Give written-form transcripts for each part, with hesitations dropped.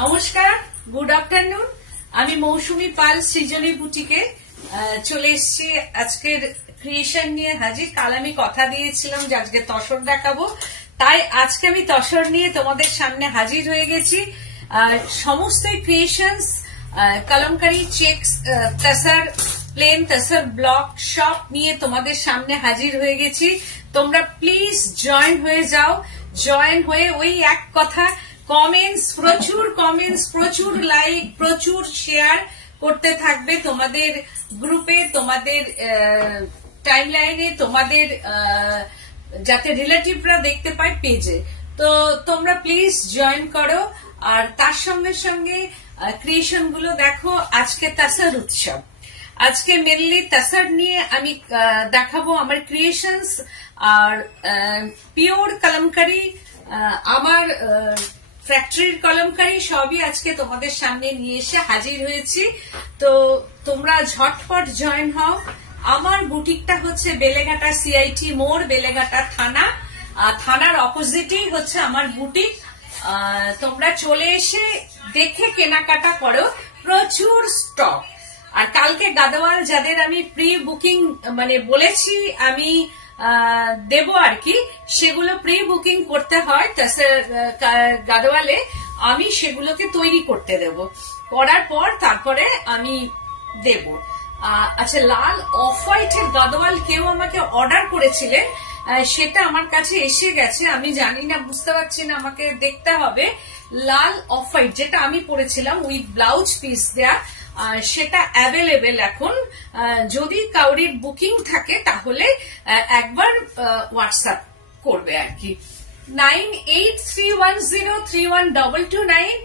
নমস্কার, good afternoon. আমি মৌসুমী পাল সৃজনী বুটিকে চলে এসেছি আজকের ক্রিয়েশন নিয়ে হাজির। কাল আমি কথা দিয়েছিলাম যে আজকে তসর দেখাবো, তাই আজকে আমি তসর নিয়ে তোমাদের সামনে হাজির হয়ে গেছি। সমস্ত creations Kalamkari, checks, tussar, plain tussar, block সব নিয়ে তোমাদের সামনে হাজির হয়ে গেছি। তোমরা প্লিজ জয়েন হয়ে যাও। জয়েন হয়ে ওই এক কথা, কমেন্টস, প্রচুর লাইক, প্রচুর শেয়ার করতে থাকবে তোমাদের গ্রুপে, তোমাদের টাইমলাইনে, তোমাদের যাতে রিলেটিভরা দেখতে পায় পেজে। তো তোমরা প্লিজ জয়েন করো। আর তার সঙ্গে সঙ্গে ক্রিয়েশন গুলো দেখো। আজকে তসর উৎসব, আজকে মেনলি তসর নিয়ে আমি দেখাবো আমার ক্রিয়েশনস। আর পিওর কলমকারি, আমার ফ্যাক্টরির কলমকারি সবই আজকে তোমাদের সামনে নিয়ে এসে হাজির হয়েছি। তো তোমরা ঝটপট জয়েন হও। আমার বুটিকটা হচ্ছে বেলেঘাটা সিআইটি মোড়, বেলেঘাটা থানা। থানার অপোজিটেই হচ্ছে আমার বুটিক। তোমরা চলে এসে দেখে কেনাকাটা করো, প্রচুর স্টক। আর কালকে গাদোয়াল যাদের আমি প্রি বুকিং মানে বলেছি আমি দেব আর কি, সেগুলো প্রি বুকিং করতে হয় গাদোয়ালে। আমি সেগুলোকে তৈরি করতে দেব, করার পর তারপরে আমি দেব। আচ্ছা, লাল অফ হোয়াইটের গাদোয়াল কেউ আমাকে অর্ডার করেছিলেন, সেটা আমার কাছে এসে গেছে। আমি জানি না, বুঝতে পারছি না, আমাকে দেখতে হবে। লাল অফ হোয়াইট যেটা আমি পরেছিলাম উইথ ব্লাউজ পিস দেয়া, সেটা অ্যাভেলেবেল এখন। যদি কাউরির বুকিং থাকে তাহলে একবার হোয়াটসঅ্যাপ করবে আর কি। 9831031229,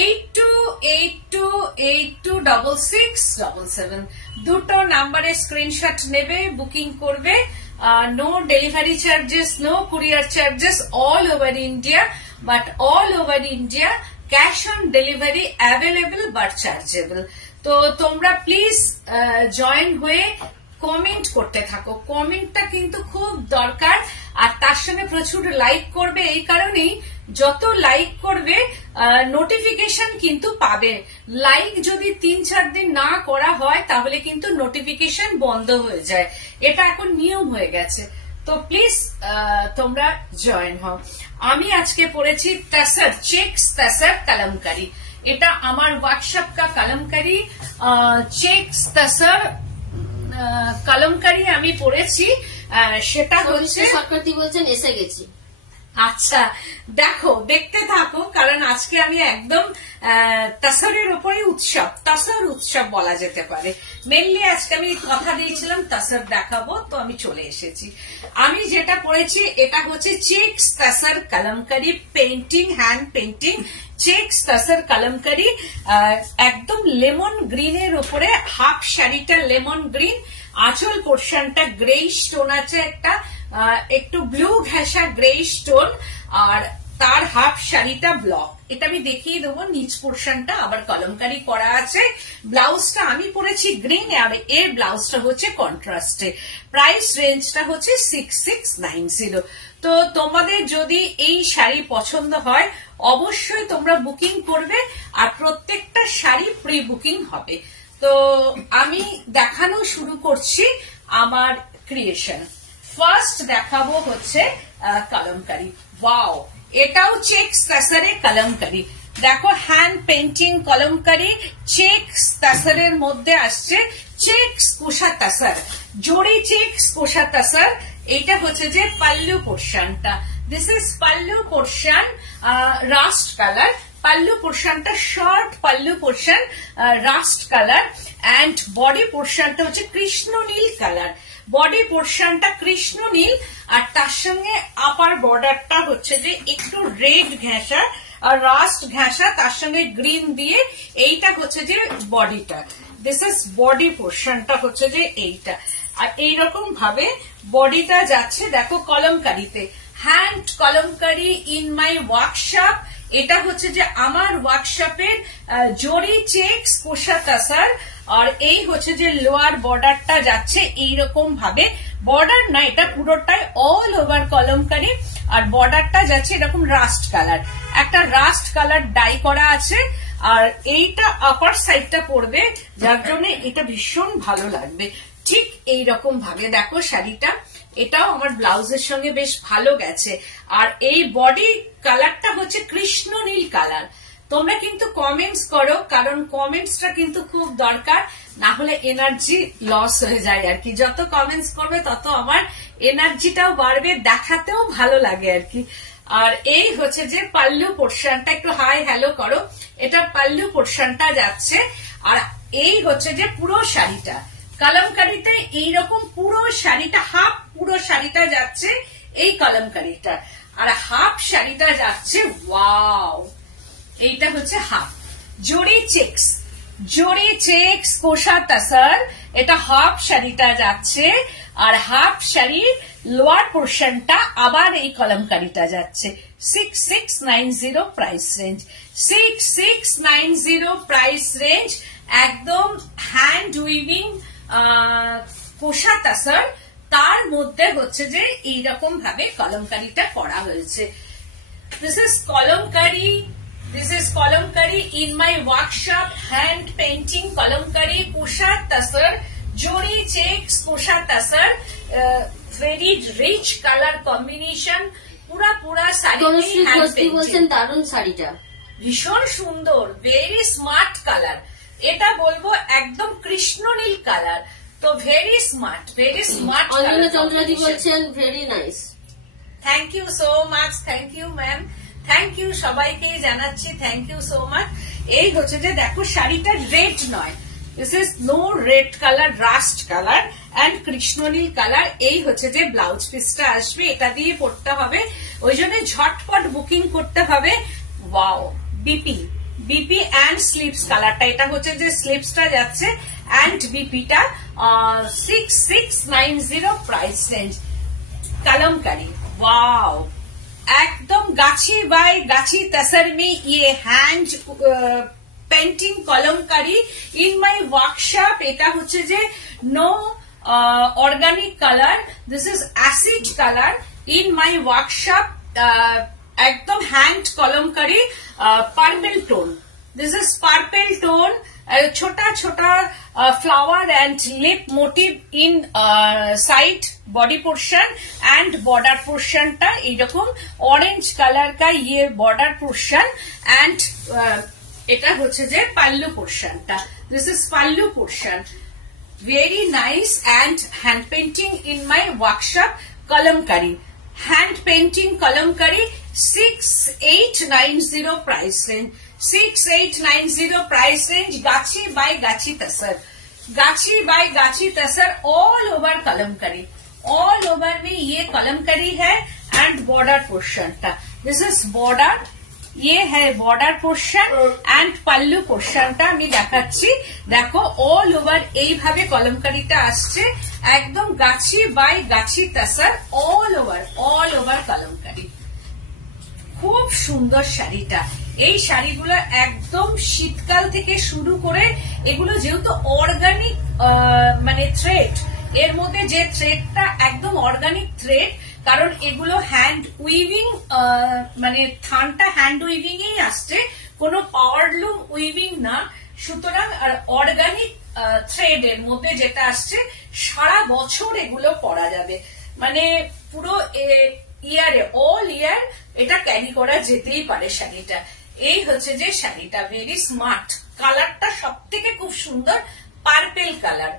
8282826677 দুটো নাম্বারে স্ক্রিনশট নেবে, বুকিং করবে। No delivery charges, no courier charges, all over India. But all over India cash on delivery available but chargeable. তো তোমরা প্লিজ জয়েন হয়ে কমেন্ট করতে থাকো। কমেন্টটা কিন্তু খুব দরকার। আর তার সঙ্গে প্রচুর লাইক করবে। এই কারণেই যত লাইক করবে নোটিফিকেশন কিন্তু পাবে। লাইক যদি 3-4 দিন না করা হয় তাহলে কিন্তু নোটিফিকেশন বন্ধ হয়ে যায়। এটা এখন নিয়ম হয়ে গেছে। তো প্লিজ তোমরা জয়েন হও। আমি আজকে পড়েছি তসর, চেক্স তসর কলমকারি। এটা আমার ওয়ার্কশপ কা কলমকারি, চেক্স তসর কলমকারি আমি পড়েছি। সেটা হচ্ছে সরকারি বলছেন এসে গেছি। আচ্ছা, দেখো, দেখতে থাকো, কারণ আজকে আমি একদম তসরের উপরে উৎসব, তসর উৎসব বলা যেতে পারে। মেনলি আজকে আমি কথা দিয়েছিলাম তসর দেখাবো, তো আমি চলে এসেছি। আমি যেটা পড়েছি এটা হচ্ছে checks tussar kalamkari, painting, hand painting, checks tussar kalamkari. একদম লেমন গ্রিনের উপরে, হাফ শাড়িটা লেমন গ্রিন, আঁচল পোর্শনটা গ্রে স্টোন আছে, একটা একটু ব্লু ঘেঁষা গ্রে স্টোন, আর তার হাফ শাড়িটা ব্লক। এটা আমি দেখিয়ে দেবো। নিচ পোর্শনটা আবার কলমকারি করা আছে। ব্লাউজটা আমি পরেছি গ্রিন, আর এর ব্লাউজটা হচ্ছে কন্ট্রাস্টে। প্রাইস রেঞ্জটা হচ্ছে 6690। তো তোমাদের যদি এই শাড়ি পছন্দ হয় অবশ্যই তোমরা বুকিং করবে, আর প্রত্যেকটা শাড়ি প্রি বুকিং হবে। তো আমি দেখানো শুরু করছি আমার ক্রিয়েশন। ফার্স্ট দেখাবো হচ্ছে কলমকারি। ওয়াও, এটাও চেক্স তসরে কলমকারি। দেখো, হ্যান্ড পেন্টিং কলমকারি, চেক্স তসরের মধ্যে আসছে চেক্স কোষা তসর, জড়ি চেক্স কোষা তসর। এটা হচ্ছে যে পাল্লু পোর্শনটা। This is pallu portion, rust colour. Pallu পোর্শনটা short pallu portion, rust colour. And body পোর্শনটা হচ্ছে কৃষ্ণ নীল কালার। বডি পোর্শনটা কৃষ্ণ নীল, আর তার সঙ্গে আপার বর্ডারটা হচ্ছে যে একটু রেড ঘেঁষা আর রাস্ট ঘেঁষা, তার সঙ্গে গ্রিন দিয়ে। এইটা হচ্ছে যে বডিটা। দিস ইজ বডি পোর্শনটা হচ্ছে যে এইটা। আর এইরকম ভাবে বডিটা যাচ্ছে। দেখো, কলমকারিতে hand kalamkari in my workshop. এটা হচ্ছে যে আমার ওয়ার্কশপের জরি চেক্স কোষা তসর। আর এই হচ্ছে যে লোয়ার বর্ডারটা যাচ্ছে এইরকম ভাবে বর্ডার না, এটা পুরোটাই অল ওভার কলমকারি, আর বর্ডারটা যাচ্ছে এরকম রাস্ট কালার, একটা রাস্ট কালার ডাই করা আছে, আর এইটা আপার সাইডটা পড়বে, যার জন্য এটা ভীষণ ভালো লাগবে। ঠিক এইরকম ভাবে দেখো শাড়িটা, এটাও আমার ব্লাউজের সঙ্গে বেশ ভালো গেছে। আর এই বডি কালারটা হচ্ছে কৃষ্ণ নীল কালার। তোমরা কিন্তু কমেন্টস করো, কারণ কমেন্টসটা কিন্তু খুব দরকার, না হলে এনার্জি লস হয়ে যায় আর কি। যত কমেন্টস করবে তত আমার এনার্জিটাও বাড়বে, দেখাতেও ভালো লাগে আর কি। আর এই হচ্ছে যে পাল্লু পোর্শনটা, একটু হাই হ্যালো করো, এটা পাল্লু পোর্শনটা যাচ্ছে। আর এই হচ্ছে যে পুরো শাড়িটা কলমকারিতে এইরকম, পুরো শাড়িটা হাফ, পুরো শাড়িটা যাচ্ছে এই কলমকারিটা, আর হাফ শাড়িটা যাচ্ছে ওয়াও, এইটা হচ্ছে হাফ জরি চেক্স, জরি চেক্স কোষা তাসার, এটা হাফ শাড়িটা যাচ্ছে, আর হাফ শাড়ির লোয়ার পোর্শনটা আবার এই কলমকারিটা যাচ্ছে। 6690 প্রাইস রেঞ্জ, 6690 প্রাইস রেঞ্জ, একদম হ্যান্ড উইভিং কোষা তাসার, তার মধ্যে হচ্ছে যে এইরকম ভাবে কলমকারিটা করা হয়েছে। This is kalamkari. This is kalamkari in my workshop. Hand painting kalamkari, kusha tasar, jori checks kusha tasar. Very rich color combination. পুরা পুরা শাড়ি hand painting. দারুণ শাড়িটা ভীষণ সুন্দর, ভেরি স্মার্ট কালার। এটা বলবো একদম কৃষ্ণ নীল কালার, তো very smart, very smart. Anjana চন্দ্রাদি বলছেন very nice. Thank you so much, thank you ma'am, thank you সবাইকে জানাচ্ছি, থ্যাংক ইউ সো মাচ। এই হচ্ছে যে দেখো শাড়িটা রেড নয়, this is no red colour, rust colour and কৃষ্ণনীল কালার। এই হচ্ছে যে ব্লাউজ পিসটা আসবে, এটা দিয়ে পড়তে হবে, ওই জন্য ঝটপট বুকিং করতে হবে। Wow, BP, BP and slips কালারটা, এটা হচ্ছে যে স্লিপসটা যাচ্ছে, অ্যান্ড বিপিটা 6690 প্রাইস রেঞ্জ। कलमकारी, वाओ, एकदम गाछी बाय गाछी तसर में ये hand painting kalamkari in my workshop. এটা হচ্ছে যে no organic colour, this is acid colour in my workshop, একদম hand kalamkari, purple tone, this is purple tone, छोटा छोटा flower and lip motif in side body portion and border portion टा এইরকম orange color का ये border portion and এটা হচ্ছে যে পাল্লু portion টা, this is pallu portion, very nice and hand painting in my workshop kalamkari, hand painting kalamkari 6890 price range, 6890 price range, गाची by गाची तसर, गाची by गाची तसर, all over Kalamkari, all over में ये कलमकारी है and border portion टा, this is border, ये है border portion and pallu portion टा আমি দেখাচ্ছি। দেখো all over এইভাবে কলমকারিটা আসছে, একদম গাছি by Gachhi tasar, all over kalamkari. খুব সুন্দর শাড়িটা, এই শাড়িগুলো একদম শীতকাল থেকে শুরু করে, এগুলো যেহেতু অর্গানিক মানে থ্রেড, এর মধ্যে যে থ্রেডটা একদম অর্গানিক থ্রেড, কারণ এগুলো হ্যান্ড উইভিং, মানে থানটা হ্যান্ড উইভিং এই আসছে, কোনো পাওয়ারলুম উইভিং না, সুতরাং আর অর্গানিক থ্রেড এর মধ্যে যেটা আসছে, সারা বছর এগুলো পরা যাবে, মানে পুরো ইয়ারে অল ইয়ার এটা ক্যারি করা যেতেই পারে শাড়িটা। এই হচ্ছে যে শাড়িটা, ভেরি স্মার্ট, কালারটা সব থেকে খুব সুন্দর, পার্পেল কালার,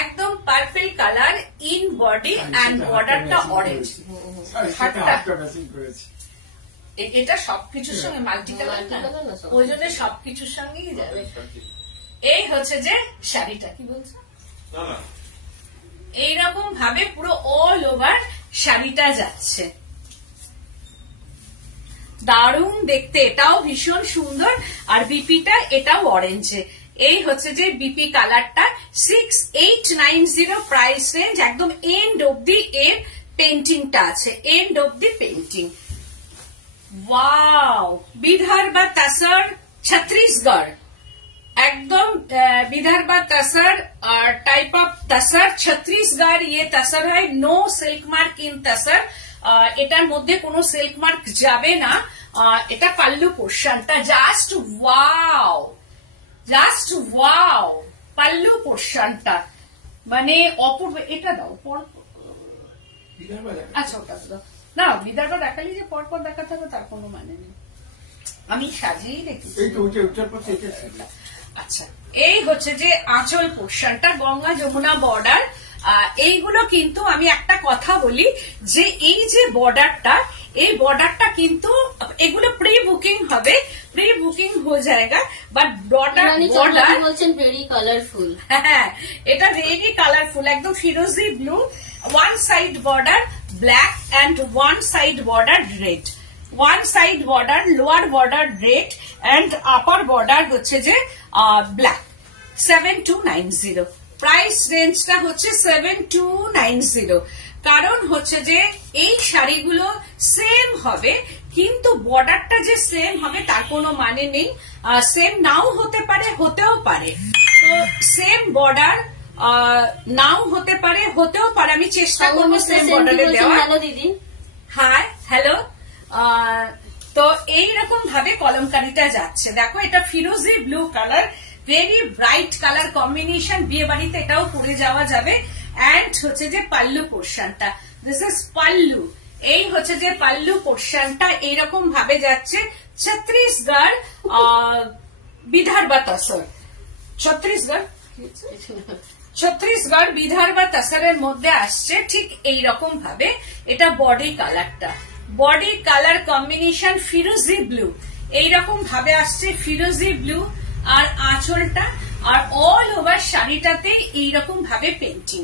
একদম purple colour in body and বর্ডারটা অরেঞ্জ, এটা সবকিছুর সঙ্গে মাল্টি কালার, ওই জন্য সবকিছুর সঙ্গেই যাবে। এই হচ্ছে যে শাড়িটা, কি বলছো, এইরকম ভাবে পুরো অল ওভার শাড়িটা যাচ্ছে, দারুণ দেখতে, এটাও ভীষণ সুন্দর, আর বিপিটা এটাও অরেঞ্জে। এই হচ্ছে যে বিপি কালারটা, 6890 প্রাইস রেঞ্জ, একদম এন্ড অব্দি এর পেন্টিংটা আছে, এন্ড অব্দি পেন্টিং। ওয়াও, বিদর্ভ তাসর ছত্তিশগড়, একদম विदर्भा तसर टाइप ऑफ तसर छत्तीसगढ़ ये तसर है नो सिल्क मार्क इन तसर এটার মধ্যে কোনো সিল্ক মার্ক যাবে না এটা পাল্লু পোর্শনটা জাস্ট ওয়াও পাল্লু পোর্শনটা মানে অপূর্ব এটা দাও আচ্ছা ওটা দাও না বিদর্ভ দেখালি যে পরপর দেখাতে হবে তার কোনো মানে নেই আমি সাজিয়েই দেখি আচ্ছা এই হচ্ছে যে আঁচল পোর্শনটা গঙ্গা যমুনা বর্ডার এইগুলো কিন্তু আমি একটা কথা বলি যে এই যে বর্ডারটা এই বর্ডারটা কিন্তু এগুলো প্রি বুকিং হবে প্রি বুকিং হয়ে যায়গা বাট বর্ডার বলছেন ভেরি কালারফুল হ্যাঁ এটা ভেরি কালারফুল একদম ফিরোজি blue one side border black and one side border red one side border lower border red and upper border হচ্ছে যে ব্ল্যাক 7290 প্রাইস রেঞ্জটা হচ্ছে 7290 কারণ হচ্ছে যে এই শাড়িগুলো সেম হবে কিন্তু বর্ডারটা যে সেম হবে তার কোনো মানে নেই সেম নাও হতে পারে হতেও পারে তো সেম বর্ডার নাও হতে পারে হতেও পারে আমি চেষ্টা করবো সেম বর্ডারে দেওয়া হ্যালো দিদি হাই হ্যালো তো এইরকম ভাবে কলমকারিটা যাচ্ছে দেখো এটা ফিরোজি blue colour very bright colour combination বিয়ে বাড়িতে এটাও পরে যাওয়া যাবে এন্ড হচ্ছে যে পাল্লু পোর্শনটা দিস ইজ পাল্লু এই হচ্ছে যে পাল্লু পোর্শনটা এইরকম ভাবে যাচ্ছে ছত্তিশগড় বিদর্ভা তসর ছত্তিশগড় বিদর্ভা তসরের মধ্যে আসছে ঠিক এইরকম ভাবে এটা বডি কালারটা বডি কালার কম্বিনেশন ফিরোজি ব্লু এইরকম ভাবে আসছে ফিরোজি ব্লু আর আঁচলটা আর ऑल ओवर শাড়িটাতে এইরকম ভাবে পেন্টিং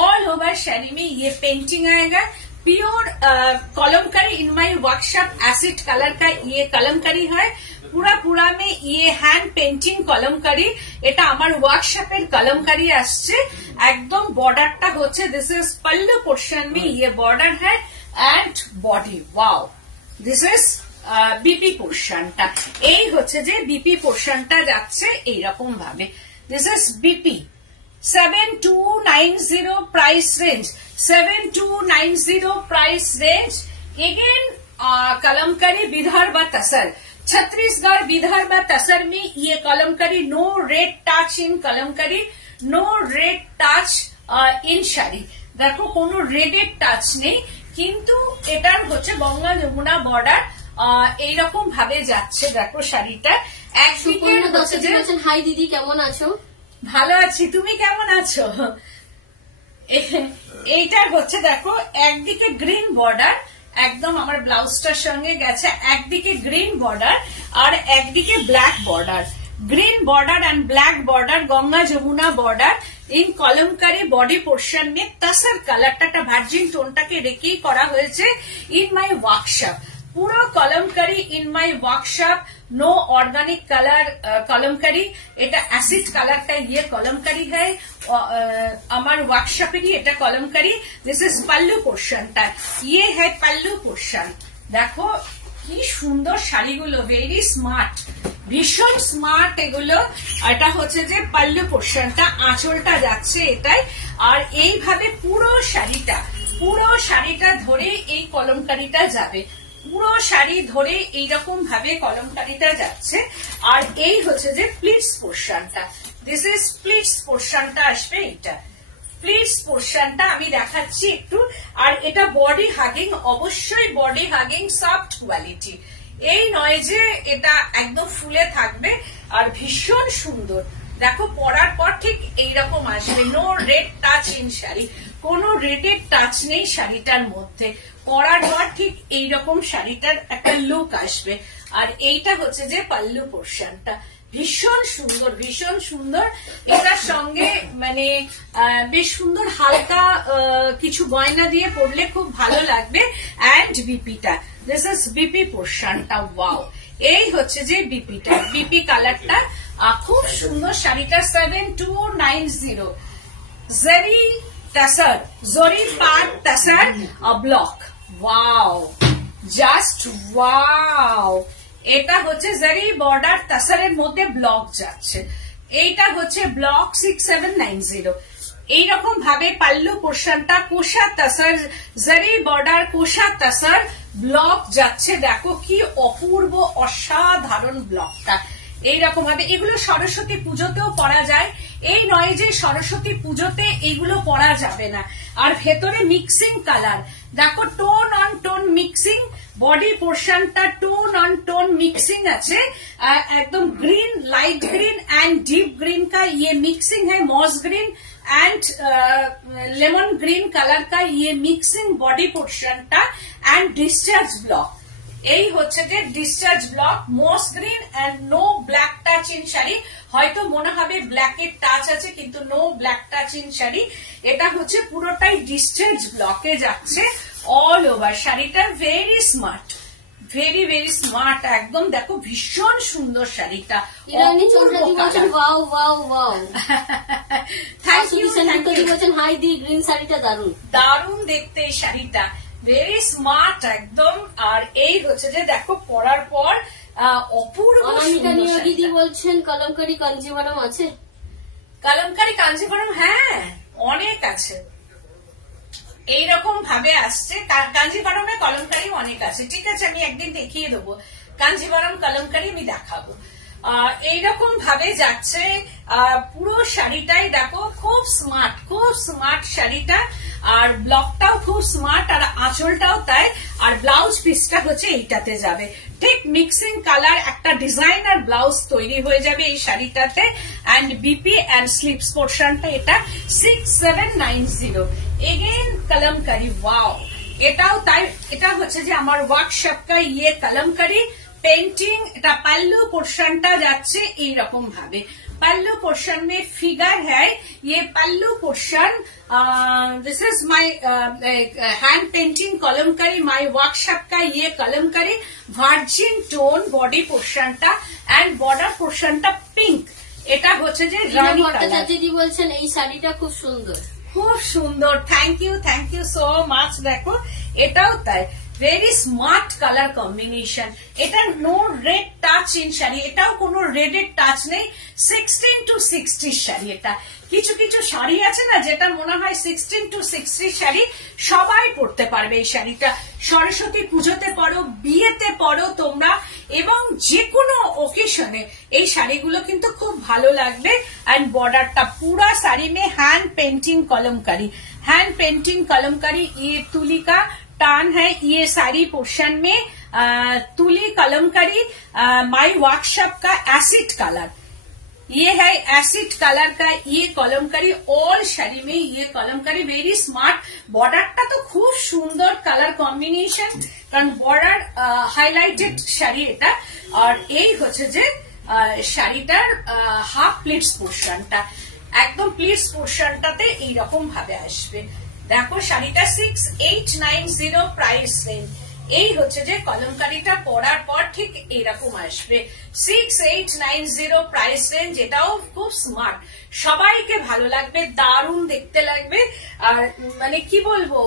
ऑल ओवर শাড়ি में ये पेंटिंग आएगा pure Kalamkari in my workshop acid colour का ये कलमकारी है पूरा में ये हैंड पेंटिंग कलमकारी এটা আমার ওয়ার্কশপের कलमकारी আসছে একদম বর্ডারটা হচ্ছে दिस इज पल्लू पोर्शन में ये बॉर्डर है and body wow this is BP পোর্শনটা এই হচ্ছে যে বিপি পোর্শনটা যাচ্ছে এইরকম ভাবে this is BP 7290 price range 7290 price range again kalamkari Vidarbha tussar Chhattisgarh Vidarbha tussar में ये kalamkari no red touch in kalamkari no red touch in sari দেখো কোনো রেডের টাচ নেই কিন্তু এটার হচ্ছে গঙ্গা যমুনা বর্ডার এইরকম ভাবে যাচ্ছে দেখো শাড়িটা একদিকে হাই দিদি কেমন আছো ভালো আছি তুমি কেমন আছো এইটার হচ্ছে দেখো একদিকে গ্রিন বর্ডার একদম আমার ব্লাউজটার সঙ্গে গেছে একদিকে গ্রিন বর্ডার আর একদিকে black border green border and black border Ganga Jamuna border in Kalamkari body portion में तसर कलरटा भार्जिन टोनटाके रेखेই করা হয়েছে इन माई वर्कशॉप পুরো Kalamkari in my workshop no organic colour Kalamkari এটা অ্যাসিড কালারটা ইয়ে কলমকারি হয় আমার ওয়ার্কশপেরই এটা কলমকারি দিস ইজ পাল্লু পোর্শনটা ইয়ে হ্যায় পাল্লু পোর্শন দেখো কি সুন্দর শাড়িগুলো ভেরি স্মার্ট ভীষণ স্মার্ট এগুলো এটা হচ্ছে যে পাল্লু পোর্শনটা আঁচলটা যাচ্ছে এটাই আর এইভাবে পুরো শাড়িটা ধরে এই কলমকারিটা যাবে পুরো শাড়ি ধরে এইরকম ভাবে কলমকারিটা যাচ্ছে আর এই হচ্ছে যে প্লিটস পোর্শনটা দিস ইজ প্লিটস পোর্শনটা আসবে এটা প্লিটস পোর্শনটা আমি দেখাচ্ছি একটু আর এটা বডি হাগিং অবশ্যই বডি হাগিং সফট কোয়ালিটি এই নয় যে এটা একদম ফুলে থাকবে আর ভীষণ সুন্দর দেখো পরার পর ঠিক এইরকম আসবে no red touch in sari কোনো রেডের টাচ নেই শাড়িটার মধ্যে পরার পর ঠিক এইরকম শাড়িটার একটা লুক আসবে আর এইটা হচ্ছে যে পাল্লু পোর্শনটা ভীষণ সুন্দর এটার সঙ্গে মানে বেশ সুন্দর হালকা কিছু গয়না দিয়ে পরলে খুব ভালো লাগবে এন্ড বিপিটা দিস ইজ বিপি পোর্শনটা ওয়াও এই হচ্ছে যে বিপিটা বিপি কালারটা খুব সুন্দর শাড়িটা 7290 জরি तसर जोरी पार्ट तसर ब्लॉक वाओ জাস্ট ওয়াও এটা হচ্ছে জারি বর্ডার তাসারের মধ্যে ব্লক যাচ্ছে এইটা হচ্ছে ব্লক 6790। এইরকম ভাবে পাল্লু পোর্শনটা কোষা তাসার জারি বর্ডার কোষা তাসার ব্লক যাচ্ছে। দেখো কি অপূর্ব অসাধারণ ব্লকটা। এইরকম ভাবে এগুলো সরস্বতী পুজোতেও পরা যায়, এই নয় যে সরস্বতী পুজোতে এগুলো পরা যাবে না। আর ভেতরে মিক্সিং কালার দেখো, tone on tone mixing, body পোর্শনটা টোন অন টোन मिक्सिंग আছে, एकदम green, light green and deep green का ये मिक्सिंग है, moss green and lemon green colour का ये मिक्सिंग बॉडी पोर्शनটা एंड डिस्चार्ज ब्लॉक। এই হচ্ছে যে discharge block, moss green and no black touch in sari. হয়তো মনে হবে ব্ল্যাকের টাচ আছে, কিন্তু no black touch in sari. এটা হচ্ছে পুরোটাই ডিসচার্জ ব্লকে যাচ্ছে অল ওভার। শাড়িটা very smart, very very smart একদম। দেখো ভীষণ সুন্দর শাড়িটা। Wow wow wow, thank you বলছেন হাই দি গ্রিন শাড়িটা দারুন, দারুন দেখতে এই শাড়িটা, ভেরি স্মার্ট একদম। আর এই হচ্ছে যে দেখো পরার পর অপূর্ব সুন্দর। দিদি বলছেন কলমকারী কাঞ্জিভারম আছে, কলমকারী কাঞ্জিভারম হ্যাঁ অনেক আছে, এইরকম ভাবে আসছে। কাঞ্জিভারমে কলমকারী অনেক আছে, ঠিক আছে আমি একদিন দেখিয়ে দেবো কাঞ্জিভারম কলমকারী আমি দেখাবো। এইরকম ভাবে যাচ্ছে পুরো শাড়িটাই দেখো, খুব স্মার্ট শাড়িটা। আর ব্লকটাও খুব স্মার্ট, আর আঁচলটাও তাই। আর ব্লাউজ পিসটা হচ্ছে এইটাতে যাবে, ঠিক মিক্সিং কালার একটা ডিজাইনার ব্লাউজ তৈরি হয়ে যাবে এই শাড়িটাতে। এন্ড বিপি এন্ড স্লিপস পোর্শনটা এটা 6790। এগেন কলমকারী, ওয়াও এটাও তাই। এটা হচ্ছে যে আমার ওয়ার্কশপ কা ইয়ে কলমকারী पेंटिंग। এটা पल्लू पोर्शनটা যাচ্ছে এইরকম ভাবে। पल्लू पोर्शन में फिगर है, ये pallu portion this is my hand painting kalamkari, my workshop का ये कलमकारी ভার্জিন টোন বডি পোর্শনটা এন্ড বর্ডার পোর্শনটা পিঙ্ক। এটা হচ্ছে যে রানী কালার। দিদি বলছেন এই শাড়িটা খুব সুন্দর, খুব সুন্দর। Thank you so much. দেখো এটাও তাই, ভেরি স্মার্ট কালার কম্বিনেশন। এটা no red touch in sari, এটাও কোনো রেডের টাচ নেই। 16 to 60 শাড়ি এটা। কিছু কিছু শাড়ি আছে না যেটা মনে হয় 16 to 60 শাড়ি সবাই পরতে পারবে। এই শাড়িটা সরস্বতী পুজোতে পরো, বিয়েতে পরো তোমরা, এবং যে কোনো ওকেশনে এই শাড়িগুলো কিন্তু খুব ভালো লাগবে। এন্ড বর্ডারটা পুরা শাড়ি মে hand painting kalamkari, hand painting kalamkari. ये तुली का टान है, ये सारी पोर्शन में तुली कलमकारी। माय वर्कशॉप का एसिड कलर, ये है एसिड कलर का ये कलमकारी। ऑल शाड़ी में ये कलमकारी वेरी स्मार्ट। बॉर्डरটা তো খুব সুন্দর কালার কম্বিনেশন, কারণ বর্ডার হাইলাইটেড শাড়ি এটা। আর এই হচ্ছে যে শাড়িটার হাফ প্লিটস পোর্শনটা, একদম প্লিটস পোর্শনটাতে এইরকম ভাবে আসবে। দেখো শাড়িটা 6890 প্রাইস রেঞ্জ। এই হচ্ছে যে কলমকারীটা পরার পর ঠিক এরকম আসবে 6890 প্রাইস রেঞ্জ। এটাও খুব স্মার্ট, সবাইকে ভালো লাগবে, দারুণ দেখতে লাগবে। আর মানে কি বলবো,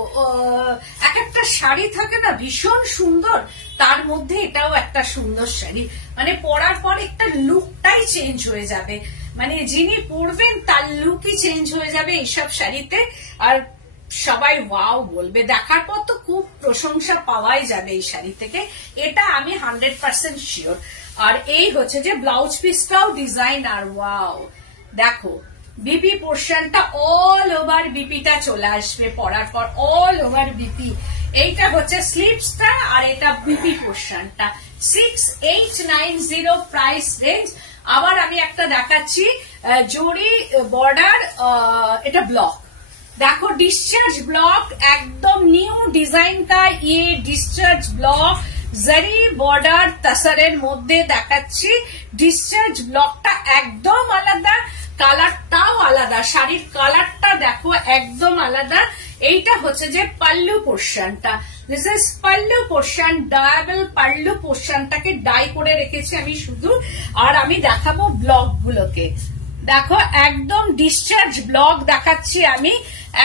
এক একটা শাড়ি থাকে না ভীষণ সুন্দর, তার মধ্যে এটাও একটা সুন্দর শাড়ি। মানে পরার পর একটা লুকটাই চেঞ্জ হয়ে যাবে, মানে যিনি পরবেন তার লুকই চেঞ্জ হয়ে যাবে এইসব শাড়িতে। আর সবাই ওয়াও বলবে, দেখার পর তো খুব প্রশংসা পাওয়াই যাবে এই শাড়ি থেকে, এটা আমি 100% শিওর। আর এই হচ্ছে যে ব্লাউজ পিসটাও ডিজাইন, আর ওয়াও দেখো বিপি পোর্শনটা অল ওভার বিপিটা চলে আসবে পরার পর, অল ওভার বিপি। এইটা হচ্ছে স্লিভসটা, আর এটা বিপি পোর্শনটা 6890 প্রাইস রেঞ্জ। আবার আমি একটা দেখাচ্ছি জরি বর্ডার, এটা ব্লক। देखो डिस्चार्ज ब्लॉक एकदम न्यू डिजाइन का ये डिस्चार्ज ब्लॉक जरी बॉर्डर तसरेर मध्य देखाচ্ছি। डिस्चार्ज ब्लॉकটা একদম আলাদা, কালারটাও আলাদা, শাড়ির কালারটা দেখো একদম আলাদা। এইটা হচ্ছে যে পাল্লু পোর্শনটা, this is pallu portion, double pallu পোর্শনটাকে ডাই করে রেখেছি আমি শুধু। আর আমি দেখাবো ব্লক গুলোকে, দেখো একদম ডিসচার্জ ব্লক দেখাচ্ছি আমি,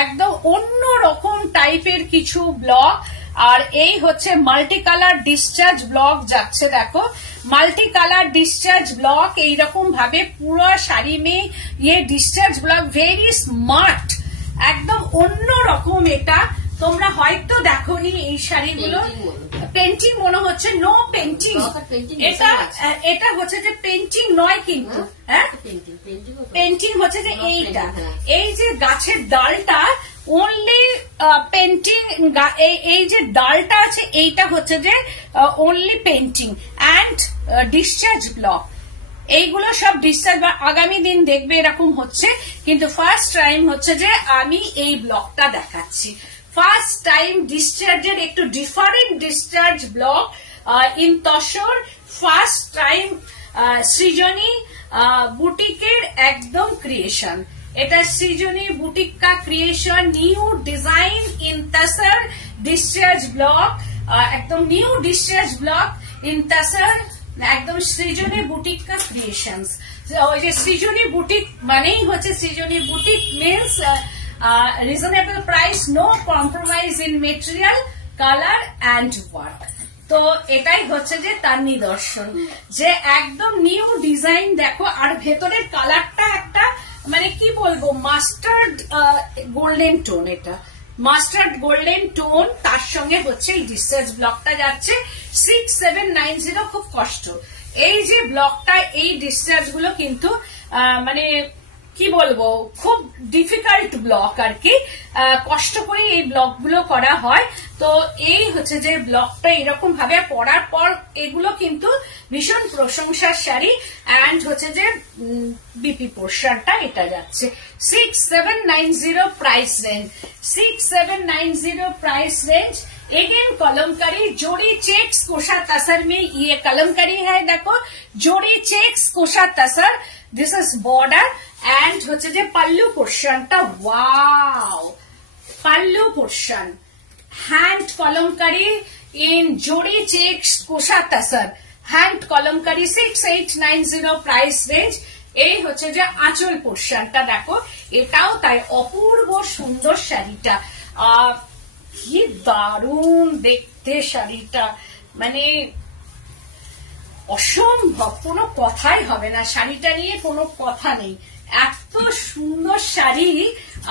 একদম অন্য রকম টাইপের কিছু ব্লক। আর এই হচ্ছে মাল্টি কালার ডিসচার্জ ব্লক যাচ্ছে, দেখো মাল্টি কালার ডিসচার্জ ব্লক এইরকম ভাবে পুরো শাড়ি মে ইয়ে ডিসচার্জ ব্লক ভেরি স্মার্ট, একদম অন্য রকম। এটা তোমরা হয়তো দেখোনি এই শাড়িগুলো, পেন্টিং মনে হচ্ছে, নো পেন্টিং, এটা হচ্ছে যে পেন্টিং নয় কিন্তু, হ্যাঁ পেন্টিং হচ্ছে যে এইটা, এই যে গাছের ডালটা অনলি পেন্টিং, এই যে ডালটা আছে এইটা হচ্ছে যে only painting and discharge block, এইগুলো সব ডিসচার্জ। আগামী দিন দেখবে এরকম হচ্ছে, কিন্তু ফার্স্ট টাইম হচ্ছে যে আমি এই ব্লকটা দেখাচ্ছি, ফার্স্ট টাইম ডিসচার্জের একটু different discharge block in tussar, first time Srijani বুটিকের একদম ক্রিয়েশন। এটা সৃজনী বুটিক কা creation, new design in tussar discharge block, একদম new discharge block in tussar, একদম সৃজনী বুটিক কা ক্রিয়েশনস। ওই যে সৃজনী বুটিক মানেই হচ্ছে, Srijani boutique means reasonable price, no compromise in material, colour and work. তো এটাই হচ্ছে যে তার নিদর্শন, যে একদম নিউ ডিজাইন দেখো, আর ভেতরের কালারটা একটা মানে কি বলবো মাস্টার্ড গোল্ডেন টোন, এটা মাস্টার্ড গোল্ডেন টোন, তার সঙ্গে হচ্ছে এই ডিসচার্জ ব্লকটা যাচ্ছে 6790, খুব কষ্ট এই যে ব্লকটা, এই ডিসচার্জ গুলো কিন্তু মানে কি বলবো খুব ডিফিকাল্ট ব্লক আর কি, কষ্ট করে এই ব্লক গুলো করা হয়। তো এই হচ্ছে যে ব্লকটা এরকম ভাবে পরার পর এগুলো কিন্তু ভীষণ প্রশংসার শাড়ি, অ্যান্ড হচ্ছে যে বিপি পোর্শনটা এটা যাচ্ছে 6790 price range, 6790 price range. Again Kalamkari जोड़ी चेक्स कोशा तसर में ये कलमकारी है, देखो zari checks kosa tussar, this is border and होचे जे पल्लू पोर्शनटा, wow pallu portion hand kalamkari in zari checks kosa tussar, hand kalamkari 6890 price range. এই হচ্ছে যে আঁচল পোর্শনটা দেখো, এটাও তাই অপূর্ব সুন্দর শাড়িটা, কি দারুণ দেখতে শাড়িটা, মানে অসম্ভব, কোনো কথাই হবে না, শাড়িটা নিয়ে কোনো কথা নেই, এত সুন্দর শাড়ি।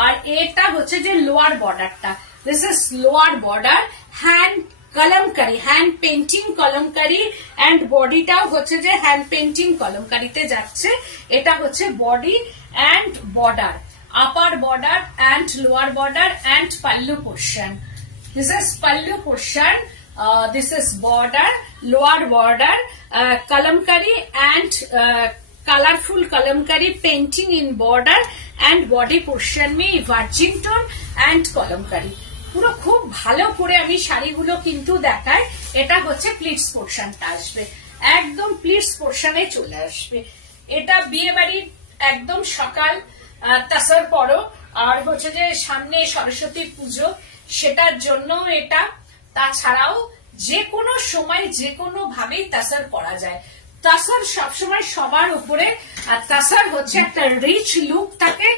আর এটা হচ্ছে যে লোয়ার বর্ডারটা, this is lower border, hand kalamkari, hand painting kalamkari, and বডিটাও হচ্ছে যে হ্যান্ড পেন্টিং কলমকারিতে যাচ্ছে। এটা হচ্ছে body and border, upper border and lower border and pallu portion, this is pallu portion, this is border, lower border, kalamkari and colourful kalamkari painting in border and body portion में virgin tone and kalamkari. পুরো খুব ভালো করে আমি শাড়িগুলো কিন্তু দেখাই। এটা হচ্ছে প্লিটস পোর্শনটা আসবে, একদম প্লিটস পোর্শনে চলে আসবে। এটা বিয়ে বাড়ির একদম সকাল তাসার পরো, আর হচ্ছে যে সামনে সরস্বতী পুজো, সেটার জন্য এটা। তাছাড়াও যে কোনো সময় যে কোনো ভাবেই তাসার করা যায়। তাসার সবসময় সবার উপরে, আর তাসার হচ্ছে একটা রিচ লুক থাকে,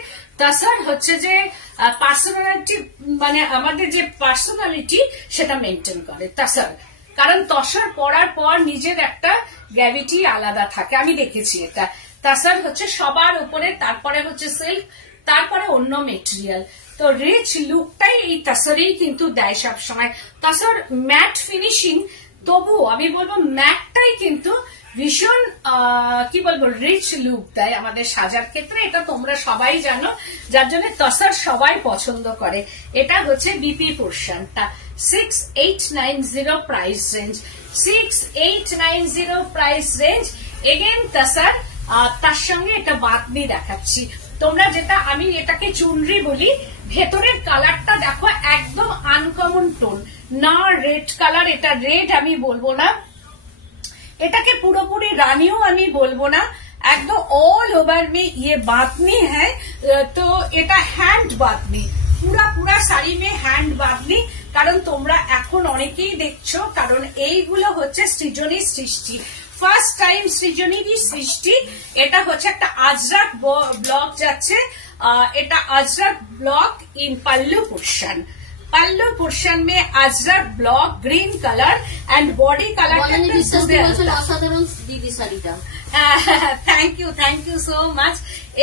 তাসার হচ্ছে যে পার্সোনালিটি, মানে আমাদের যে পার্সোনালিটি সেটা মেনটেন করে তাসার, কারণ তসর পরার পর নিজের একটা গ্র্যাভিটি আলাদা থাকে, আমি দেখেছি এটা। তাসার হচ্ছে সবার উপরে, তারপরে হচ্ছে সিল্ক, তারপরে অন্য মেটেরিয়াল। তো রিচ লুকটাই এই তাসারেই কিন্তু দেয় সবসময়। তাসার ম্যাট ফিনিশিং, তবু আমি বলবো ম্যাটটাই কিন্তু ভীষণ কি বলবো রিচ লুক দেয় আমাদের সাজার ক্ষেত্রে, এটা তোমরা সবাই জানো, যার জন্য তসর সবাই পছন্দ করে। এটা হচ্ছে বিপি পোর্শনটা, 6890 price range, 6890 price range. Again tussar, তার সঙ্গে এটা বাতনি দেখাচ্ছি। তোমরা যেটা, আমি এটাকে চুনরি বলি, ভেতরের কালারটা দেখো একদম আনকমন টোন, না রেড কালার, এটা রেড আমি বলবো না, এটাকে পুরোপুরি রানিও আমি বলবো না, একদম অল ওভার মে ইয়ে বাতনি হ্যাঁ। তো এটা হ্যান্ড বাতনি, পুরা শাড়ি মে হ্যান্ড বাতনি, কারণ তোমরা এখন অনেকেই দেখছো, কারণ এইগুলো হচ্ছে সৃজনীর সৃষ্টি, ফার্স্ট টাইম সৃজনীরই সৃষ্টি। এটা হচ্ছে একটা আজরাক ব্লক যাচ্ছে, এটা ajrakh block in pallu portion. Pallu portion में ajrakh block green colour and body colour অসাধারণ দিদি শাড়িটা। Thank you so much.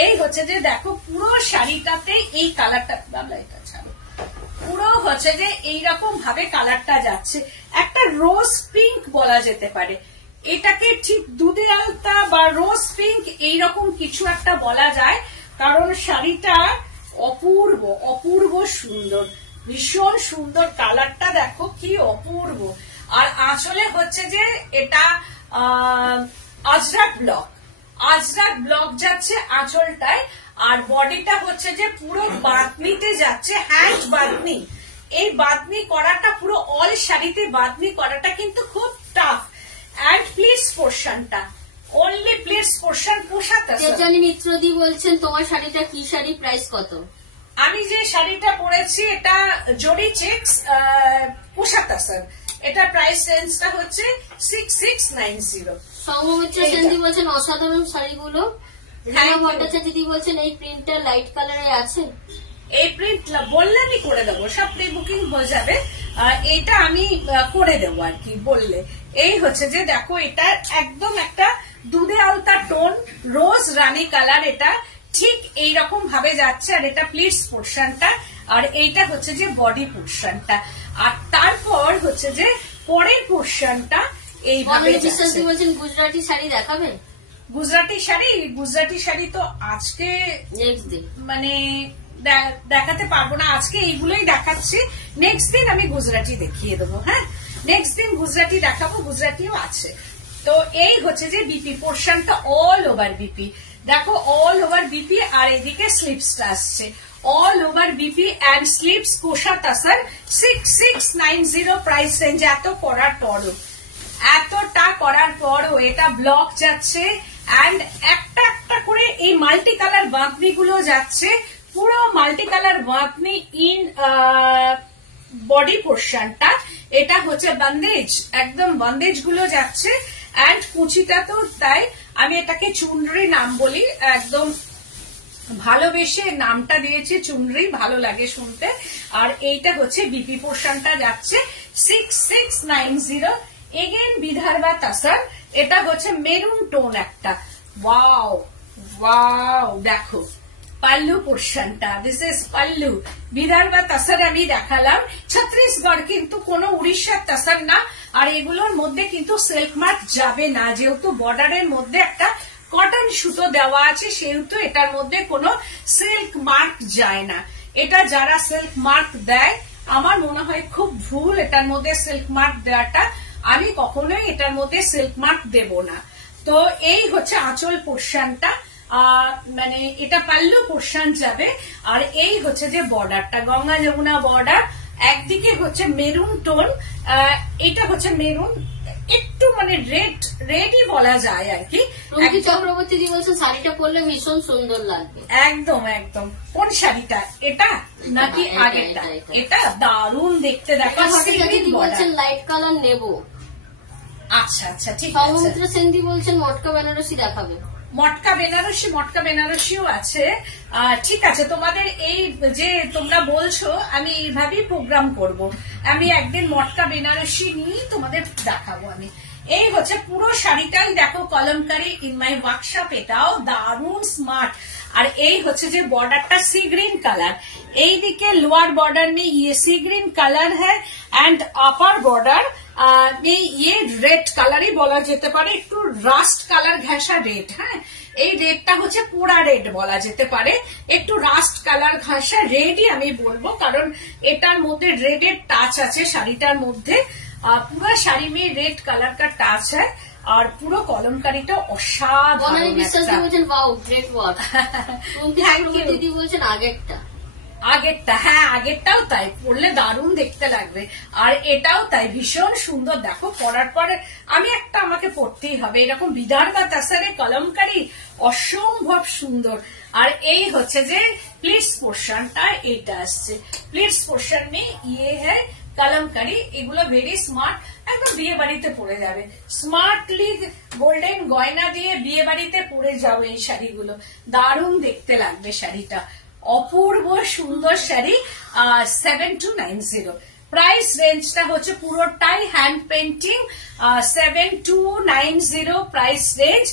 এই হচ্ছে যে দেখো পুরো শাড়িটাতে এই কালারটা, বাবা এটা ছাড়ো, পুরো হচ্ছে যে এইরকম ভাবে কালারটা যাচ্ছে, একটা রোজ পিঙ্ক বলা যেতে পারে এটাকে, ঠিক দুধে আলতা বা রোজ পিঙ্ক এইরকম কিছু একটা বলা যায়, কারণ শাড়িটা অপূর্ব অপূর্ব সুন্দর, ভীষণ সুন্দর, কালারটা দেখো কি অপূর্ব। আর আঁচলে হচ্ছে যে এটা আজরাক ব্লক যাচ্ছে আঁচলটায়, আর বডিটা হচ্ছে যে পুরো বাঁধনিতে যাচ্ছে, হ্যান্ড বাঁধনি। এই বাঁধনি করাটা পুরো অল শাড়িতে বাঁধনি করাটা কিন্তু খুব টাফ। অ্যান্ড প্লিটস পোর্শনটা অনলি প্লিটস পোর্শন পোশাক। তেজানি মিত্রদি বলছেন তোমার শাড়িটা কি শাড়ি, প্রাইস কত? আমি যে শাড়িটা পরেছি এটা জরি চেক্স পোশাক স্যার, এটা প্রাইস রেঞ্জটা হচ্ছে 6690। সৌমিত্র সেনদি বলছেন অসাধারণ শাড়িগুলো। রিয়া ভট্টাচার্য দিদি বলছেন এই প্রিন্টটা লাইট কালারে আছে। এই প্রিন্ট বললে আমি করে দেবো, সব প্রি বুকিং হয়ে যাবে, এটা আমি করে দেবো আর কি বললে। এই হচ্ছে যে দেখো এটা একদম একটা দুধে আলতা টোন রোজ রানী কালার, এটা ঠিক এইরকম ভাবে যাচ্ছে, আর এটা প্লিটস পোর্শনটা, আর এইটা হচ্ছে যে বডি পোর্শনটা, আর তারপর হচ্ছে যে পরের পোর্শনটা এইভাবে যাচ্ছে। বলছেন গুজরাটি শাড়ি দেখাবে? গুজরাটি শাড়ি তো আজকে নেক্সট ডে মানে দেখাতে পারবো না, আজকে এইগুলোই দেখাচ্ছি, নেক্সট দিন আমি গুজরাটি দেখিয়ে দেবো। হ্যাঁ, নেক্সট দিন গুজরাটি দেখাবো, গুজরাটিও আছে। তো এই হচ্ছে যে বিপি পোর্শনটা অল ওভার বিপি, দেখো অল ওভার বিপি, আর এদিকে স্লিপসটা আসছে all over BP and slips kosa tussar 6690 price range. এতটা করার পরও এটা ব্লক যাচ্ছে, অ্যান্ড একটা একটা করে এই মাল্টি কালার বাঁধনি গুলো যাচ্ছে, পুরো multi colour bandhani in body পোর্শনটা, এটা হচ্ছে বন্দেজ, একদম বন্দেজ গুলো যাচ্ছে, অ্যান্ড কুচিটা তো তাই, আমি এটাকে চুনরি নাম বলি, একদম ভালোবেসে নামটা দিয়েছি চুনরি, ভালো লাগে শুনতে। আর এইটা হচ্ছে বিপি পোর্শনটা যাচ্ছে 6690। এগেন বিদর্ভা তাসার, এটা হচ্ছে মেরুন টোন একটা, ওয়াও ওয়াও, দেখো পাল্লু পোর্শনটা, দিস ইজ পাল্লু। বিদর্ভা তাসার আমি দেখালাম, ছত্তিশগড় কিন্তু কোনো উড়িষ্যার তাসার না, আর এগুলোর মধ্যে কিন্তু সিল্ক মার্ক যাবে না, যেহেতু বর্ডারের মধ্যে একটা কটন সুতো দেওয়া আছে, সেহেতু এটার মধ্যে কোনো সিল্ক মার্ক যায় না। এটা যারা সিল্ক মার্ক দেয় আমার মনে হয় খুব ভুল এটার মধ্যে সিল্ক মার্ক দেওয়াটা, আমি কখনোই এটার মধ্যে সিল্ক মার্ক দেব না। তো এই হচ্ছে আঁচল পোর্শনটা, মানে এটা পাল্লু পোর্শন যাবে, আর এই হচ্ছে যে বর্ডারটা গঙ্গা যমুনা বর্ডার, একদিকে হচ্ছে মেরুন টোন, এটা হচ্ছে মেরুন একটু মানে রেডই বলা যায় আর কি। চক্রবর্তী জি বলছেন শাড়িটা পরলে ভীষণ সুন্দর লাগবে। একদম একদম। কোন শাড়িটা, এটা নাকি আগেরটা? এটা দারুণ দেখতে, দেখো বলছেন লাইট কালার নেব। আচ্ছা আচ্ছা ঠিক আছে। সৌমিত্র সেনদি বলছেন মটকা বেনারসি দেখাবে। মটকা বেনারসিও আছে, ঠিক আছে। তোমাদের এই যে তোমরা বলছো আমি এইভাবেই প্রোগ্রাম করব, আমি একদিন মটকা বেনারসি নিয়ে তোমাদের দেখাবো আমি। এই হচ্ছে পুরো শাড়িটাই দেখো কলমকারি ইন মাই ওয়ার্কশপ, এটাও দারুণ স্মার্ট। আর এই হচ্ছে যে বর্ডারটা সি গ্রিন কালার, এইদিকে লোয়ার বর্ডার में ये सी ग्रीन कलर है एंड अपर बॉर्डर में ये रेड কালারই বলা যেতে পারে, একটু রাস্ট কালার ঘেঁষা রেড। হ্যাঁ, এই রেডটা হচ্ছে পোড়া রেড বলা যেতে পারে, একটু রাস্ট কালার ঘেঁষা রেডই আমি বলবো, কারণ এটার মধ্যে রেডের টাচ আছে শাড়িটার মধ্যে, পুরো শাড়ি में रेड कलर का টাচ है, আর পুরো কলমকারিটা অসাধারণ। দিদি বলছেন আগেরটা, হ্যাঁ আগেরটাও তাই, পরলে দারুণ দেখতে লাগবে, আর এটাও তাই ভীষণ সুন্দর। দেখো পরার পরে আমি একটা আমাকে পরতেই হবে, এরকম বিদর্ভা তাসারে কলমকারি অসম্ভব সুন্দর। আর এই হচ্ছে যে প্লিটস পোর্শনটা, এইটা আসছে প্লিটস পোর্শন में ये है কলমকারি, এগুলো ভেরি স্মার্ট, একদম বিয়ে বাড়িতে পরে যাবে, স্মার্টলি গোল্ডেন গয়না দিয়ে বিয়ে বাড়িতে পরে যাবে এই শাড়িগুলো, দারুণ দেখতে লাগবে শাড়িটা, অপূর্ব সুন্দর শাড়ি 7290। প্রাইস রেঞ্জটা হচ্ছে পুরোটাই hand painting 7290 price range.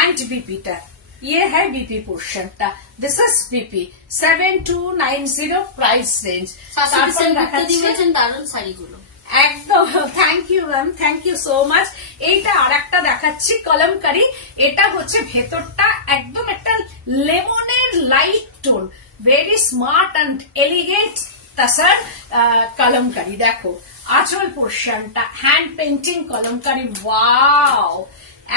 And बीपीটা ये है बीपी पोर्शनটা, this is BP 7290 price range. তারপর দেখাচ্ছেন দারুণ শাড়িগুলো একদম। Thank you ma'am, thank you so much. এইটা আর একটা দেখাচ্ছি কলমকারি। এটা হচ্ছে ভেতরটা একদম একটা লেমনের light tone, very smart and elegant tussar kalamkari. দেখো আঁচল পোর্শনটা হ্যান্ড পেন্টিং কলমকারি, ওয়াও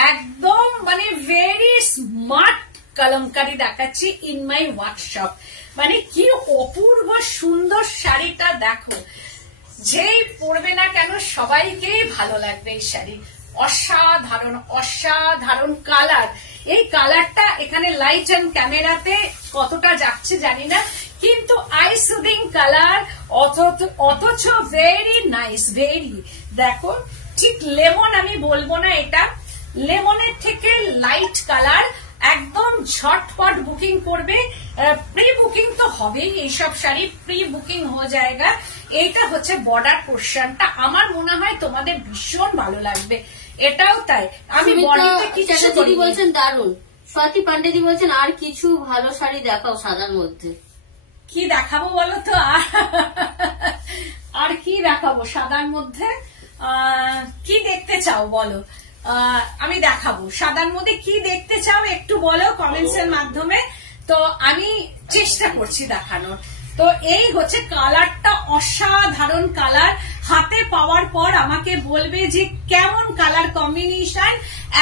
একদম মানে ভেরি স্মার্ট কলমকারি দেখাচ্ছি ইন মাই ওয়ার্কশপ। মানে কি অপূর্ব সুন্দর শাড়িটা দেখো, যেই পরবে না কেন সবাইকেই ভালো লাগবে এই শাড়ি। অসাধারণ অসাধারণ কালার। এই কালারটা এখানে লাইট এন্ড ক্যামেরাতে কতটা যাচ্ছে জানি না, কিন্তু আই সুদিং কালার, অথচ ভেরি নাইস, ভেরি। দেখো ঠিক লেমন আমি বলবো না, এটা লেমনের থেকে লাইট কালার, একদম ঝটপট বুকিং করবে। প্রি বুকিং তো হবেই, এইসব শাড়ি প্রি বুকিং হয়ে যায়গা। এইটা হচ্ছে বর্ডার পোর্শনটা, আমার মনে হয় তোমাদের ভীষণ ভালো লাগবে। এটাও তাই, আমি বডিতে কিছু দিদি বলছেন দারুণ। স্বাতি পান্ডেদি বলছেন আর কিছু ভালো শাড়ি দেখাও সাদার মধ্যে। কি দেখাবো বলো তো, আর কি দেখাবো সাদার মধ্যে? কি দেখতে চাও বলো, আমি দেখাবো। সাদার মধ্যে কি দেখতে চাও একটু বলো কমেন্টস এর মাধ্যমে, তো আমি চেষ্টা করছি দেখানোর। তো এই হচ্ছে কালারটা, অসাধারণ কালার। হাতে পাওয়ার পর আমাকে বলবে যে কেমন কালার কম্বিনেশন।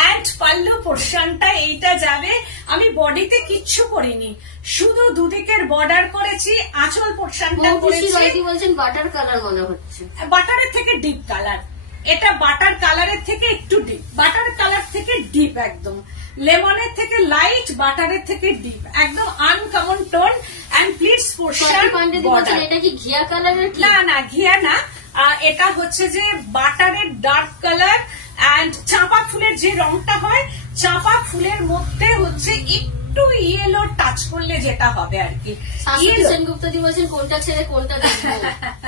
এন্ড পাল্লু পোর্শনটা এইটা যাবে। আমি বডিতে কিচ্ছু করিনি, শুধু দুদিকের বর্ডার করেছি, আঁচল পোর্শনটা করেছি। বলছেন বাটার কালার মনে হচ্ছে, বাটারের থেকে ডিপ কালার। এটা বাটার কালারের থেকে একটু ডিপ, বাটার কালার থেকে ডিপ, একদম লেমনের থেকে লাইট, বাটারের থেকে ডিপ, একদম uncommon tone. And please portion border. এটা কি ঘিয়া কালারের? না না, ঘিয়া না, এটা হচ্ছে যে বাটারের ডার্ক কালার। এন্ড চাঁপা ফুলের যে রংটা হয়, চাঁপা ফুলের মধ্যে হচ্ছে একটু ইয়েলো টাচ করলে যেটা হবে আর কি। সেনগুপ্তদি বলছেন কোনটা ছেড়ে কোনটা দেখবো,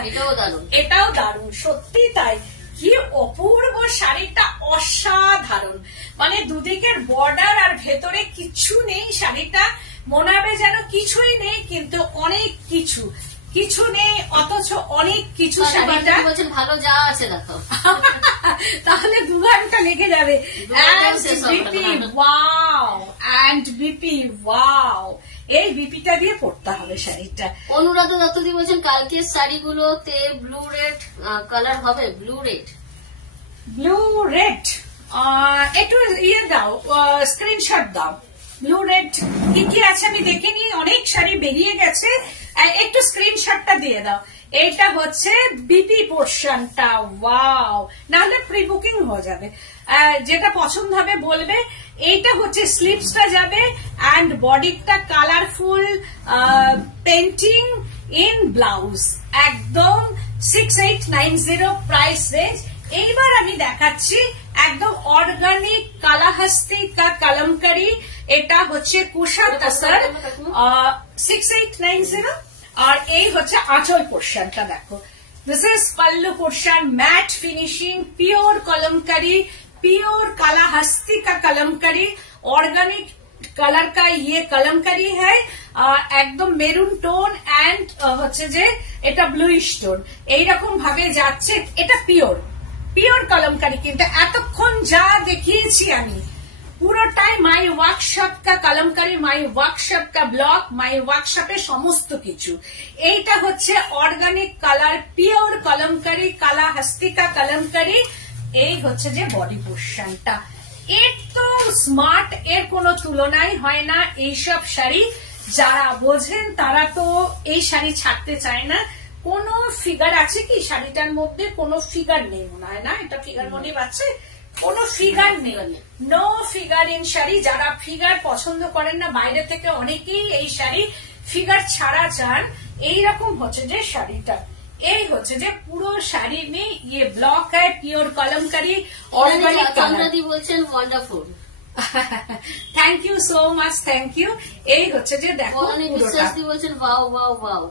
এটাও দারুণ। এটাও দারুণ, সত্যি তাই। কি অপূর্ব শাড়িটা, অসাধারণ। মানে দুদিকের বর্ডার আর ভেতরে কিছু নেই, শাড়িটা মনে হবে যেন কিছুই নেই, কিন্তু অনেক কিছু, কিছু নেই অথচ অনেক কিছু। শাড়িটা ভালো যা আছে দেখো, তাহলে 2 ঘন্টা লেগে যাবে। এন্ড বিপি ওয়াও, এই বিপিটা দিয়ে পড়তে হবে শাড়িটা। অনুরাধা দত্তদি বলছেন কালকের শাড়িগুলোতে ব্লু রেড কালার হবে, ব্লু রেড। ব্লু রেড একটু ইয়ে দাও, স্ক্রিনশট দাও। ব্লু রেড কি কি আছে আমি দেখে নিই, অনেক শাড়ি বেরিয়ে গেছে, একটু স্ক্রিনশটটা দিয়ে দাও। এইটা হচ্ছে বিপি পোর্শনটা, ওয়াও, নাহলে প্রি বুকিং হয়ে যাবে। যেটা পছন্দ হবে বলবে। এইটা হচ্ছে স্লিভসটা যাবে, এন্ড বডিটা কালারফুল পেন্টিং ইন ব্লাউজ, একদম 6890 প্রাইস রেঞ্জ। এইবার আমি দেখাচ্ছি একদম অর্গানিক কালাহাস্তি কা কলমকারি। এটা হচ্ছে কুশা তাসার 6890। আর এই হচ্ছে আঁচল পোর্শনটা, দেখো this is pallu portion, mat finishing, pure Kalamkari, pure Kalahasti का कलमकारी, ऑर्गेनिक कलर का ये कलमकारी है, একদম মেরুন টোন এন্ড হচ্ছে যে এটা ব্লুইশ টোন, এইরকম ভাবে যাচ্ছে। এটা পিওর পিওর কলমকারি, কিন্তু এতক্ষণ যা দেখিয়েছি আমি পুরোটাই মাই ওয়ার্কশপ কা কলমকারি, মাই ওয়ার্কশপ কা ব্লগ, মাই ওয়ার্কশপের সমস্ত কিছু। এইটা হচ্ছে অর্গানিক কালার, পিওর কলমকারি, কালাহাস্তি কা কলমকারি। এই হচ্ছে যে বডি পোর্শনটা, এর তো স্মার্ট, এর কোনো তুলনাই হয় না। এইসব শাড়ি যারা বোঝেন তারা তো এই শাড়ি ছাড়তে চায় না। কোনো ফিগার আছে কি শাড়িটার মধ্যে? কোনো ফিগার নেই মনে হয় না, এটা ফিগার মনে আছে? কোনো ফিগার নেই, নো ফিগার ইন শাড়ি। যারা ফিগার পছন্দ করেন না, বাইরে থেকে অনেকেই এই শাড়ি ফিগার ছাড়া চান। এইরকম হচ্ছে যে শাড়িটা, এই হচ্ছে যে পুরো শাড়ি में ये ब्लॉक है प्योर कलमकारी, ऑर्गेनिक कलर। বলছেন wonderful. Thank you so much, thank you. এই হচ্ছে যে দেখো বলছেন wow wow wow.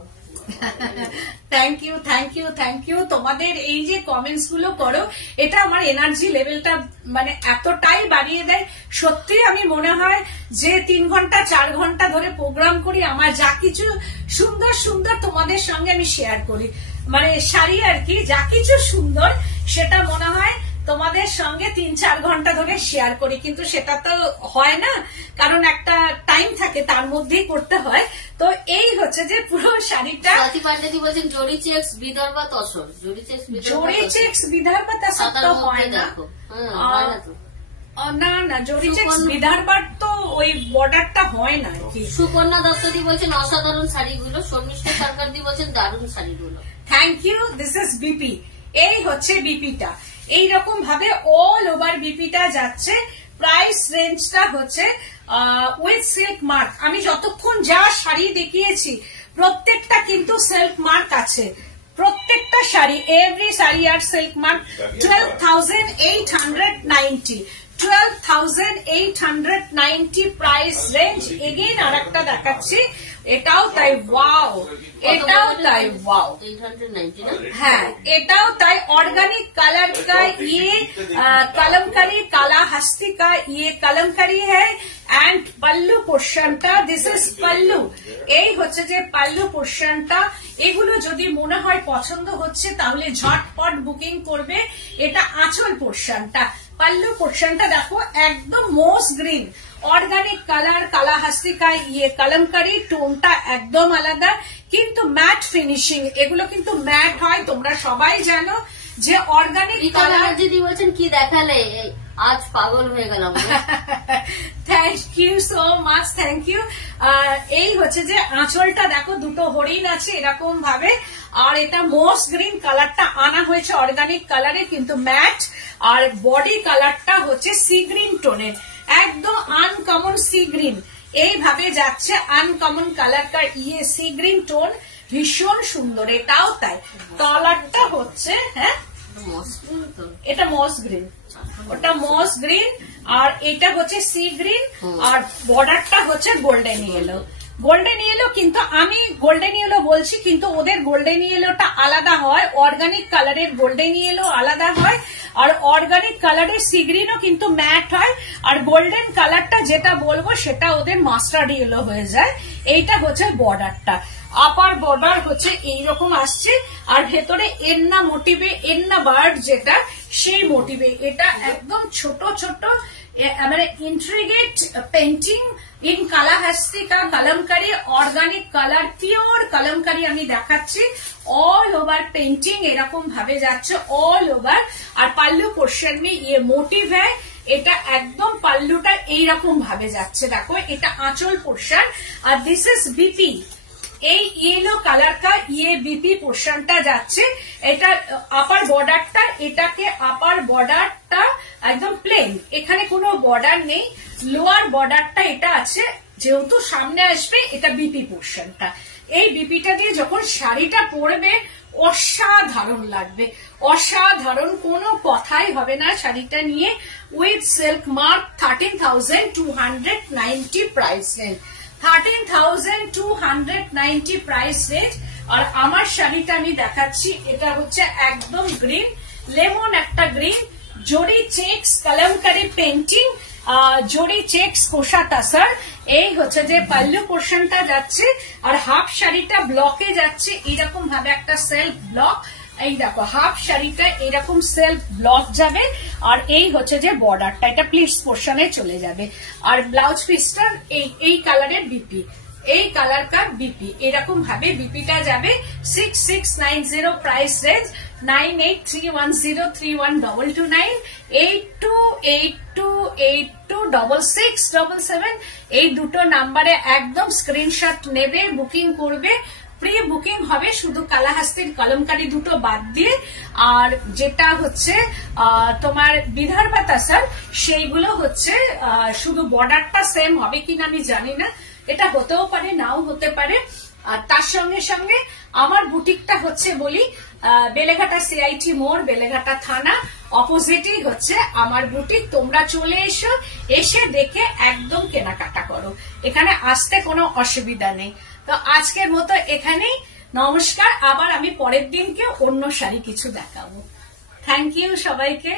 Thank you, thank you, thank you. তোমাদের এই যে কমেন্টস গুলো করো, এটা আমার এনার্জি লেভেলটা মানে এতটাই বাড়িয়ে দেয়। সত্যি আমি মনে হয় যে 3 ঘন্টা 4 ঘন্টা ধরে প্রোগ্রাম করি, আমার যা কিছু সুন্দর সুন্দর তোমাদের সঙ্গে আমি শেয়ার করি, মানে শাড়ি আর কি, যা কিছু সুন্দর সেটা মনে হয় তোমাদের সঙ্গে 3-4 ঘন্টা ধরে শেয়ার করি, কিন্তু সেটা তো হয় না, কারণ একটা টাইম থাকে, তার মধ্যেই করতে হয়। তো এই হচ্ছে যে পুরো শাড়িটা। পান্ডেদি বলছেন জরি চেক্স বিদর্ভ তসর, জরি চেক্স বিদর্ভ তসর তো হয় না, না না, জরি চেক্স বিদর্ভার তো ওই বর্ডারটা হয় না। সুকন্যা দত্তদি বলছেন অসাধারণ শাড়িগুলো, শর্মিষ্ঠা সরকারদি বলছেন দারুণ শাড়িগুলো। Thank you. This is BP. এই হচ্ছে বিপিটা, এইরকম ভাবে অল ওভার বিপিটা যাচ্ছে। প্রাইস রেঞ্জটা হচ্ছে উইথ সিল্ক মার্ক। আমি যতক্ষণ যা শাড়ি দেখিয়েছি প্রত্যেকটা কিন্তু সিল্ক মার্ক আছে, প্রত্যেকটা শাড়ি, এভরি শাড়ি আর silk mark. 12,890, 12,890 price range. Again আর একটা দেখাচ্ছি, এটাও তাই ওয়াও, এটাও তাই ওয়াও, হ্যাঁ এটাও তাই। ऑर्गेनिक कलर का ये कलमकारी, काला हस्ती का ये कलमकारी है। एंड पल्लू पोर्शनটা, दिस इज पल्लू। এই হচ্ছে যে पल्लू পোর্শনটা। এগুলো যদি মনে হয় পছন্দ হচ্ছে তাহলে ঝটপট বুকিং করবে। এটা আঁচল পোর্শনটা, पल्लू পোর্শনটা দেখো একদম মোস গ্রিন, ऑर्गेनिक कलर, काला हस्ती का ये कलमकारी, টোনটা একদম আলাদা, কিন্তু ম্যাট ফিনিশিং। এগুলো কিন্তু ম্যাট হয়, তোমরা সবাই জানো যে অর্গানিক কালার। দিদি বলছেন কি দেখালে, আজ পাগল হয়ে গেলাম। Thank you so much, thank you. এই হচ্ছে যে আঁচলটা দেখো, দুটো হরিণ আছে এরকম ভাবে, আর এটা মোস্ট গ্রিন কালারটা আনা হয়েছে অর্গানিক কালারে, কিন্তু ম্যাট। আর বডি কালারটা হচ্ছে সি গ্রিন টোনের, একদম আনকমন সি গ্রিন। এইভাবে যাচ্ছে আনকমন কালার কার ইয়ে সি গ্রিন টোন, ভীষণ সুন্দর। এটাও তাই, কালারটা হচ্ছে, হ্যাঁ এটা মস গ্রিন, ওটা মস গ্রিন, আর এটা হচ্ছে সি গ্রিন, আর বর্ডারটা হচ্ছে গোল্ডেন ইয়েলো। গোল্ডেন ইয়েলো, কিন্তু আমি গোল্ডেন ইয়েলো বলছি, কিন্তু ওদের গোল্ডেন ইয়েলোটা আলাদা হয়, অর্গানিক কালারের গোল্ডেন ইয়েলো আলাদা হয়, আর অর্গানিক কালারের সি গ্রিনও কিন্তু ম্যাট হয়, আর গোল্ডেন কালারটা যেটা বলবো সেটা ওদের মাস্টার্ড ইয়েলো হয়ে যায়। এইটা হচ্ছে বর্ডারটা, আপার বর্ডার হচ্ছে এইরকম আসছে, আর ভেতরে এন্না মোটিভে, এন্না বার্ড যেটা সেই মোটিভে, এটা একদম ছোট ছোট মানে ইন্ট্রিগেট পেন্টিং ইন কালাহাস্তি কা kalamkari, organic colour, pure kalamkari আমি দেখাচ্ছি। অল ওভার পেন্টিং এরকম ভাবে যাচ্ছে অল ওভার। আর পাল্লু পোর্শন মে ইয়ে মোটিভ হ্যায়, এটা একদম পাল্লুটা এইরকম ভাবে যাচ্ছে, দেখো এটা আঁচল পোর্শন। আর দিস ইজ বিপি, এই ইয়েলো কালার কা ইয়ে বিপি পোর্শনটা যাচ্ছে। এটা আপার বর্ডারটা, এটাকে আপার বর্ডারটা একদম প্লেন, এখানে কোনো বর্ডার নেই। লোয়ার বর্ডারটা এটা আছে, যেহেতু সামনে আসবে, এটা বিপি পোর্শনটা। এই বিপিটা দিয়ে যখন শাড়িটা পরবে অসাধারণ লাগবে, অসাধারণ, কোনো কথাই হবে না শাড়িটা নিয়ে। With silk mark, 13,290 price range, 13,290 price range. আর আমার শাড়িটা আমি দেখাচ্ছি, এটা হচ্ছে একদম গ্রিন, লেমন একটা green, zari checks kalamkari painting, zari checks kosa tussar. এই হচ্ছে যে পাল্লু পোর্শনটা যাচ্ছে, আর হাফ শাড়িটা ব্লকে যাচ্ছে এরকম ভাবে, একটা সেলফ ব্লক। এই দেখো হাফ শাড়িটা এরকম সেলফ ব্লক যাবে, আর এই হচ্ছে যে বর্ডারটা, এটা প্লিটস পোর্শনে চলে যাবে। আর ব্লাউজ পিসটা এই কালারের বিপি, এই কালার কার বিপি, এরকম ভাবে বিপিটা যাবে। 6690 প্রাইস রেঞ্জ, 9831031229, 8282826677। এই দুটো নাম্বারে একদম স্ক্রিনশট নেবে, বুকিং করবে। প্রি বুকিং হবে শুধু কালাহাস্তির কলমকারি দুটো বাদ দিয়ে, আর যেটা হচ্ছে তোমার বিদর্ভা তাসার, সেইগুলো হচ্ছে শুধু বর্ডারটা সেম হবে কিনা আমি জানি না, এটা হতেও পারে নাও হতে পারে। আর তার সঙ্গে সঙ্গে আমার বুটিকটা হচ্ছে বলি, বেলেঘাটা সিআইটি মোড়, বেলেঘাটা থানা, অপোজিটই হচ্ছে আমার বুটিক। তোমরা চলে এসো, এসে দেখে একদম কেনাকাটা করো, এখানে আসতে কোনো অসুবিধা নেই। তো আজকের মতো এখানেই, নমস্কার। আবার আমি পরের দিনকে অন্য শাড়ি কিছু দেখাবো। থ্যাংক ইউ সবাইকে।